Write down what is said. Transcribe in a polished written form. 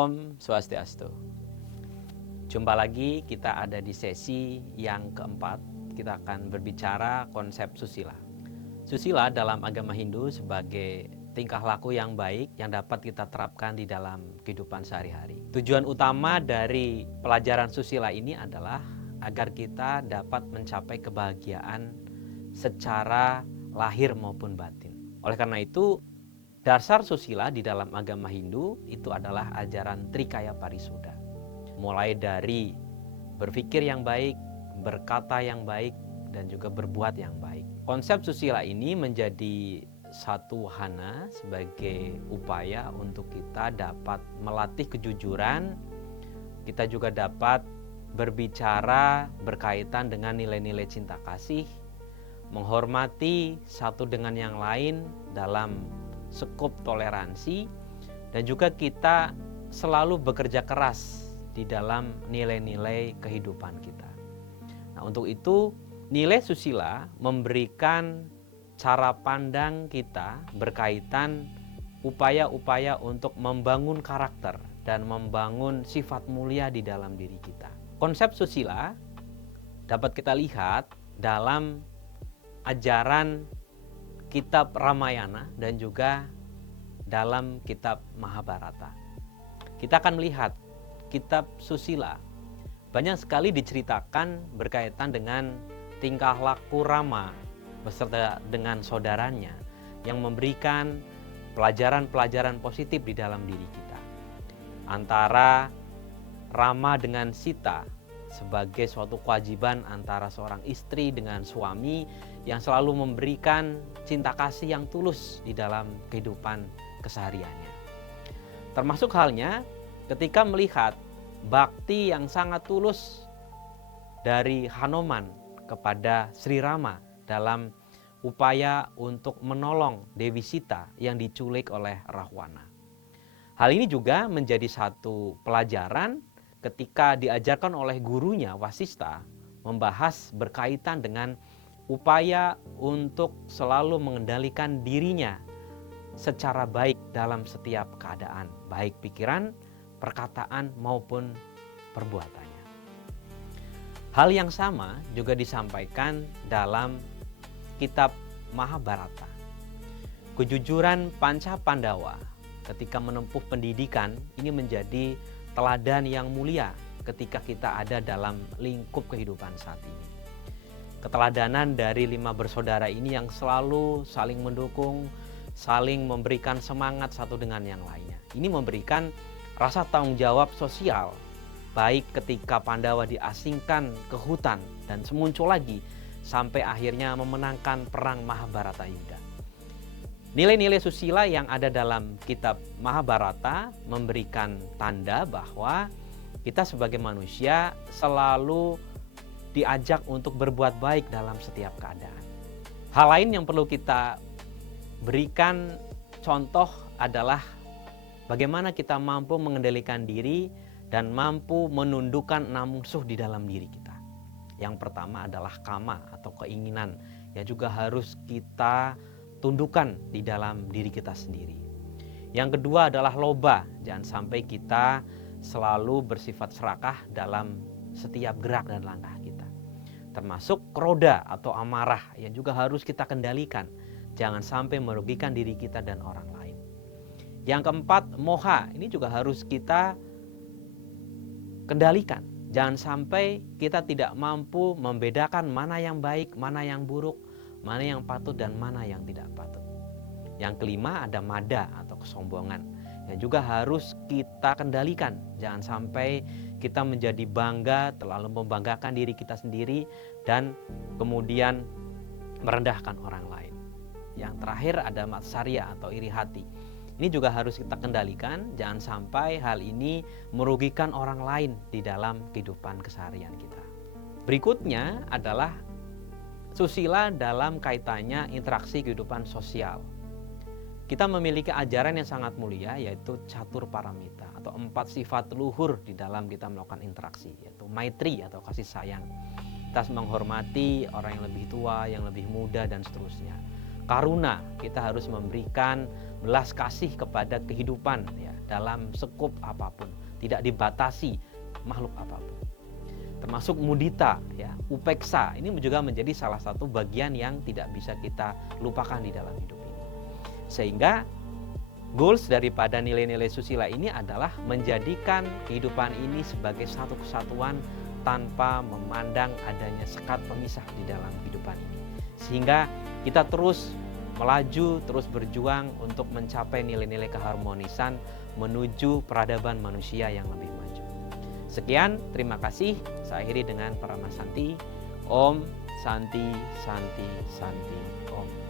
Om Swastiastu. Jumpa lagi, kita ada di sesi yang keempat. Kita akan berbicara konsep susila. Susila dalam agama Hindu sebagai tingkah laku yang baik yang dapat kita terapkan di dalam kehidupan sehari-hari. Tujuan utama dari pelajaran susila ini adalah agar kita dapat mencapai kebahagiaan secara lahir maupun batin. Oleh karena itu, dasar susila di dalam agama Hindu itu adalah ajaran Trikaya Parisuddha. Mulai dari berpikir yang baik, berkata yang baik, dan juga berbuat yang baik. Konsep susila ini menjadi satu wahana sebagai upaya untuk kita dapat melatih kejujuran. Kita juga dapat berbicara berkaitan dengan nilai-nilai cinta kasih, menghormati satu dengan yang lain dalam skop toleransi, dan juga kita selalu bekerja keras di dalam nilai-nilai kehidupan kita. Nah, untuk itu nilai susila memberikan cara pandang kita berkaitan upaya-upaya untuk membangun karakter dan membangun sifat mulia di dalam diri kita. Konsep susila dapat kita lihat dalam ajaran kitab Ramayana dan juga dalam kitab Mahabharata. Kita akan melihat kitab susila banyak sekali diceritakan berkaitan dengan tingkah laku Rama beserta dengan saudaranya yang memberikan pelajaran-pelajaran positif di dalam diri kita. Antara Rama dengan Sita sebagai suatu kewajiban antara seorang istri dengan suami yang selalu memberikan cinta kasih yang tulus di dalam kehidupan kesehariannya. Termasuk halnya ketika melihat bakti yang sangat tulus dari Hanuman kepada Sri Rama dalam upaya untuk menolong Dewi Sita yang diculik oleh Rahwana. Hal ini juga menjadi satu pelajaran ketika diajarkan oleh gurunya Wasista membahas berkaitan dengan upaya untuk selalu mengendalikan dirinya secara baik dalam setiap keadaan, baik pikiran, perkataan maupun perbuatannya. Hal yang sama juga disampaikan dalam kitab Mahabharata. Kejujuran Panca Pandawa ketika menempuh pendidikan ini menjadi teladan yang mulia ketika kita ada dalam lingkup kehidupan saat ini. Keteladanan dari 5 bersaudara ini yang selalu saling mendukung, saling memberikan semangat satu dengan yang lainnya. Ini memberikan rasa tanggung jawab sosial, baik ketika Pandawa diasingkan ke hutan dan semuncul lagi sampai akhirnya memenangkan perang Mahabharata Yuddha. Nilai-nilai susila yang ada dalam kitab Mahabharata memberikan tanda bahwa kita sebagai manusia selalu diajak untuk berbuat baik dalam setiap keadaan. Hal lain yang perlu kita berikan contoh adalah bagaimana kita mampu mengendalikan diri dan mampu menundukkan 6 musuh di dalam diri kita. Yang pertama adalah kama atau keinginan yang juga harus kita tundukkan di dalam diri kita sendiri. Yang kedua adalah loba, jangan sampai kita selalu bersifat serakah dalam setiap gerak dan langkah kita. Termasuk kroda atau amarah yang juga harus kita kendalikan, jangan sampai merugikan diri kita dan orang lain. Yang keempat, moha, ini juga harus kita kendalikan. Jangan sampai kita tidak mampu membedakan mana yang baik, mana yang buruk, mana yang patut dan mana yang tidak patut. Yang kelima ada mada atau kesombongan yang juga harus kita kendalikan. Jangan sampai kita menjadi bangga, terlalu membanggakan diri kita sendiri dan kemudian merendahkan orang lain. Yang terakhir ada matsarya atau iri hati. Ini juga harus kita kendalikan, jangan sampai hal ini merugikan orang lain di dalam kehidupan keseharian kita. Berikutnya adalah susila dalam kaitannya interaksi kehidupan sosial. Kita memiliki ajaran yang sangat mulia yaitu catur paramita atau 4 sifat luhur di dalam kita melakukan interaksi, yaitu maitri atau kasih sayang. Kita menghormati orang yang lebih tua, yang lebih muda dan seterusnya. Karuna, kita harus memberikan belas kasih kepada kehidupan ya, dalam skup apapun, tidak dibatasi makhluk apapun. Termasuk mudita, ya, upeksa, ini juga menjadi salah satu bagian yang tidak bisa kita lupakan di dalam hidup ini. Sehingga goals daripada nilai-nilai susila ini adalah menjadikan kehidupan ini sebagai satu kesatuan tanpa memandang adanya sekat pemisah di dalam kehidupan ini. Sehingga kita terus melaju, terus berjuang untuk mencapai nilai-nilai keharmonisan menuju peradaban manusia yang lebih maju. Sekian, terima kasih. Saya akhiri dengan Paramasanti. Om Santi Santi Santi Om.